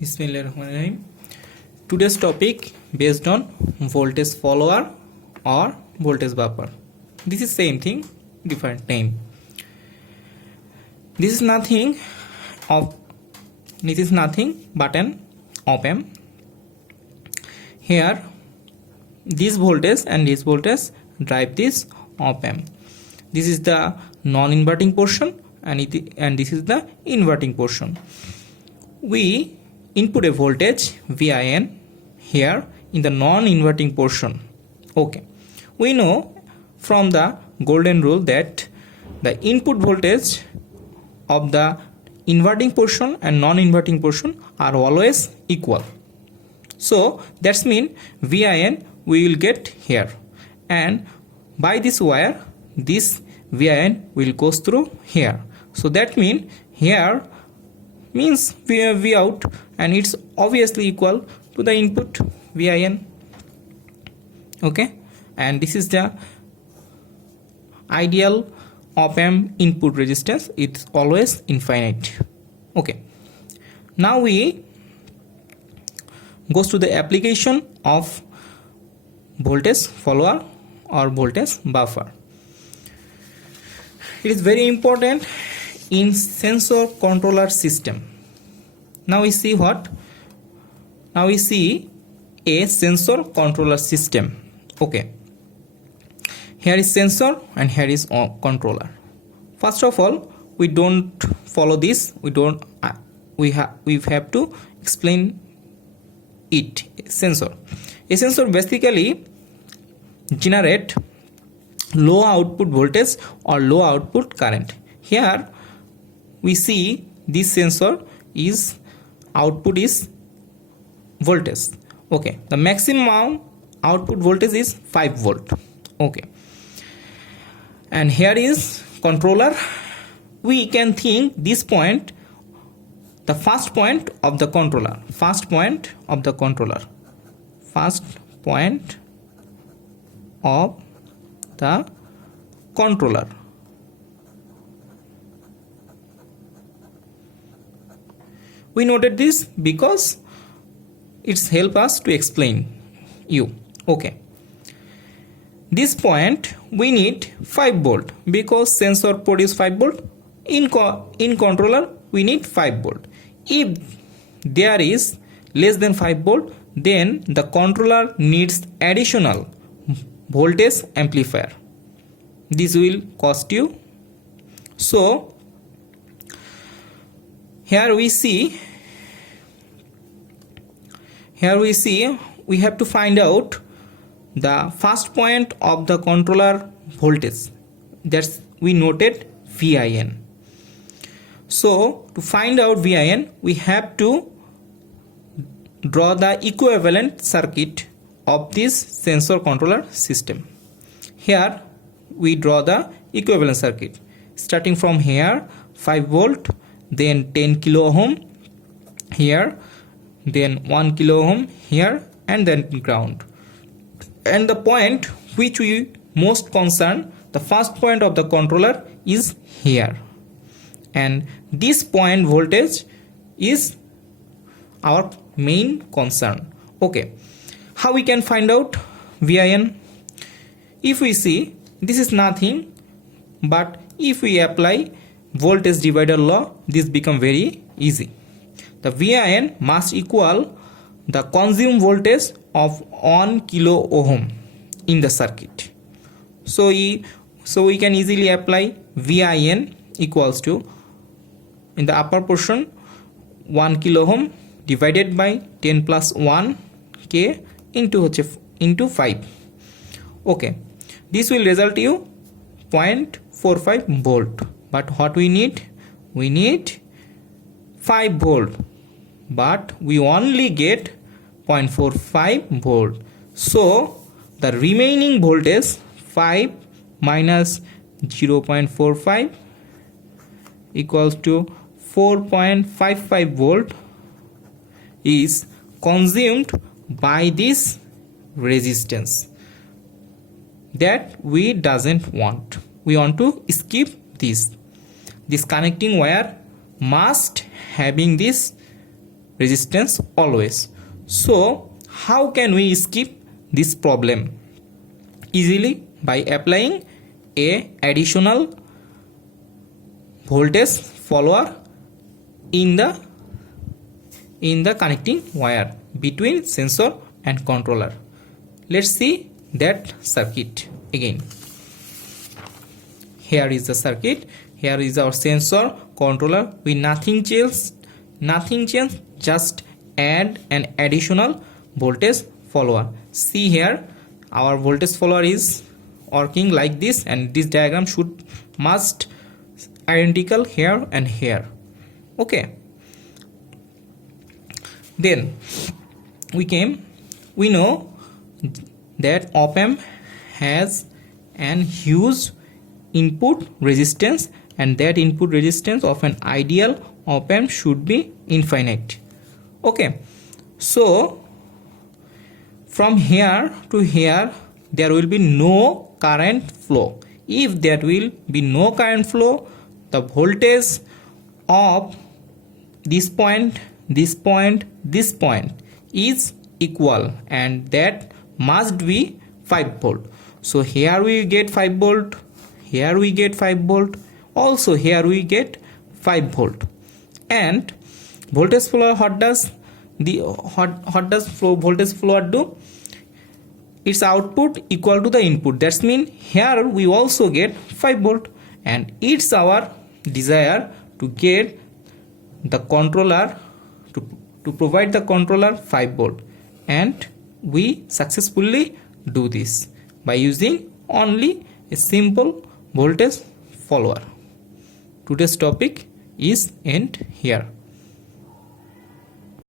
Bismillahirrahmanirrahim. Today's topic based on voltage follower or voltage buffer. This is same thing, different name. This is nothing but an op-amp. Here, this voltage and this voltage drive this op-amp. This is the non-inverting portion and this is the inverting portion. We input a voltage VIN here in the non-inverting portion. Okay, we know from the golden rule that the input voltage of the inverting portion and non-inverting portion are always equal. So that's mean VIN we will get here, and by this wire this VIN will goes through here. So that mean here means V out, and it's obviously equal to the input VIN. Okay, and this is the ideal op-amp input resistance. It's always infinite. Okay, now we goes to the application of voltage follower or voltage buffer. It is very important in sensor controller system. Now we see what? Now we see a sensor controller system. Okay, here is sensor and here is controller. First of all, we don't follow this. We have to explain it. Sensor. A sensor basically generate low output voltage or low output current. Here we see this sensor is output is voltage. Okay, the maximum output voltage is 5 volt. Okay, and here is controller. We can think this point, the first point of the controller. First point of the controller. First point of the controller. We noted this because it's help us to explain you. Okay, this point we need 5 volt because sensor produce 5 volt. In controller we need 5 volt. If there is less than 5 volt, then the controller needs additional voltage amplifier. This will cost you. So here we see we have to find out the first point of the controller voltage. That's we noted VIN. So to find out VIN, we have to draw the equivalent circuit of this sensor controller system. Here we draw the equivalent circuit. Starting from here, 5 volt, then 10 kilo ohm here, then 1 kilo ohm here, and then ground. And the point which we most concern, the first point of the controller is here, and this point voltage is our main concern. Okay, how we can find out VIN? If we see, this is nothing but if we apply voltage divider law, this become very easy. The VIN must equal the consumed voltage of 1 kilo ohm in the circuit. So we can easily apply VIN equals to, in the upper portion, 1 kilo ohm divided by 10 plus 1 k into 5. Okay, this will result you 0.45 volt. But what we need? We need 5 volt, but we only get 0.45 volt. So the remaining voltage 5 minus 0.45 equals to 4.55 volt is consumed by this resistance that we doesn't want. We want to skip this. This connecting wire must having this resistance always. So how can we skip this problem? Easily by applying a additional voltage follower in the connecting wire between sensor and controller. Let's see that circuit again. Here is the circuit. Here is our sensor controller. We nothing change, just add an additional voltage follower. See here, our voltage follower is working like this, and this diagram must identical here and here. Okay. Then we know that op-amp has an huge input resistance, and that input resistance of an ideal op-amp should be infinite. Okay, so from here to here there will be no current flow. If there will be no current flow, the voltage of this point, this point, this point is equal, and that must be 5 volt. So here we get 5 volt, here we get 5 volt, also here we get 5 volt. And voltage follower, what does voltage follower do? Its output equal to the input. That means here we also get 5 volt, and it's our desire to get the controller to provide the controller 5 volt, and we successfully do this by using only a simple voltage follower. Today's topic is end here.